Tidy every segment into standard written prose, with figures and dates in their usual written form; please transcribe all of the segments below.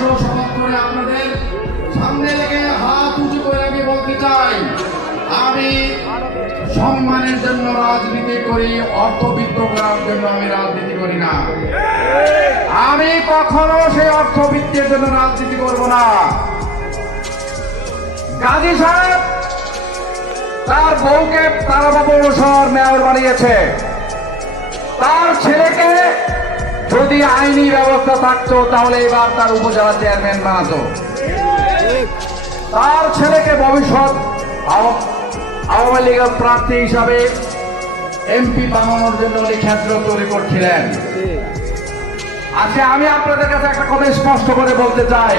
শপথ করে আপনাদের সামনে লেগে হাত উঁচু করে আমি বলতে চাই, আমি সম্মানের জন্য রাজনীতি করি, অর্থবিত্ত করার জন্য আমি রাজনীতি করি না। আমি কখনো সেই অর্থবিত্তের জন্য রাজনীতি করব না। গাজী সাহেব তার বউকে তারাবাবু শহর মেয়র বানিয়েছে, তার ছেলেকে যদি আইনি ব্যবস্থা থাকতো তাহলে এবার তার উপজেলা চেয়ারম্যান বানাতো। তার ছেলেকে ভবিষ্যৎ আওয়ামী লীগের প্রার্থী হিসাবে এমপি বানানোর জন্য উনি ক্ষেত্র তৈরি করছিলেন। আজকে আমি আপনাদের কাছে একটা কথা স্পষ্ট করে বলতে চাই,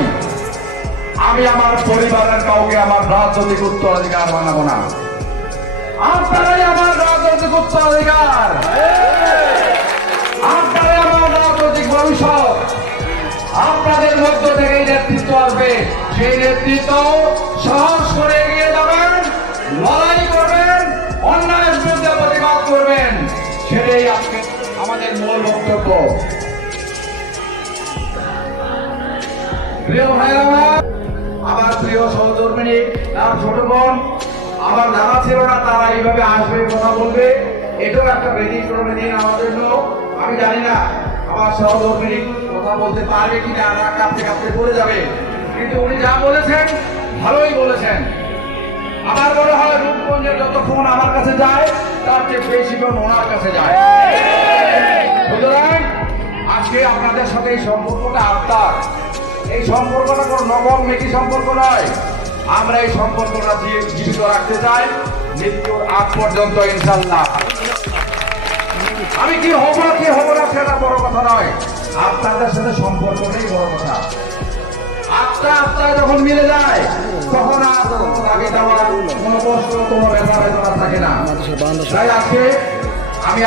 আমি আমার পরিবারের কাউকে আমার রাজনৈতিক উত্তরাধিকার বানাবো না। আপনারাই আমার রাজনৈতিক উত্তরাধিকার, আপনারাই আমার রাজনৈতিক ভবিষ্যৎ। আপনাদের মধ্য থেকে এই নেতৃত্ব আসবে, সেই নেতৃত্ব সাহস করে এগিয়ে যাবেন, লড়াই করবেন, অন্যায়ের বিরুদ্ধে প্রতিবাদ করবেন, সেটাই আজকে আমাদের মূল বক্তব্য। প্রিয় ভাইরা, আমার প্রিয় সহধর্মিনী, তার ছোট বোন, আমার জানা ছিল না তারা এইভাবে আসবে, কথা বলবে, এটাও একটা ব্যতিক্রমী দিন আমার জন্য। আমি জানি না আমার সহধর্মিনী কথা বলতে পারবে কিনা, না কাঁপতে কাঁপতে পড়ে যাবে, কিন্তু উনি যা বলেছেন ভালোই বলেছেন। আমার মনে হয় রূপগঞ্জের যত ফোন আমার কাছে যায় তার চেয়ে বেশি ফোন ওনার কাছে যায়। সুতরাং আজকে আপনাদের সাথে এই সম্পর্কটা আত্মার, এই সম্পর্কটা কোনো নবম মেকি সম্পর্ক নয়। আমরা এই সম্পর্কটা জীবিত রাখতে চাই মৃত্যুর আগ পর্যন্ত ইনশাল্লাহ। আমি কি হব না সেটা বড় কথা নয়, আপনাদের সাথে সম্পর্কটাই বড় কথা। আত্মা যখন মিলে যায় তখন আর দাবি দেওয়ার কোনো কষ্ট, কোনো ব্যথা বেদনা থাকে না। তাই আজকে আমি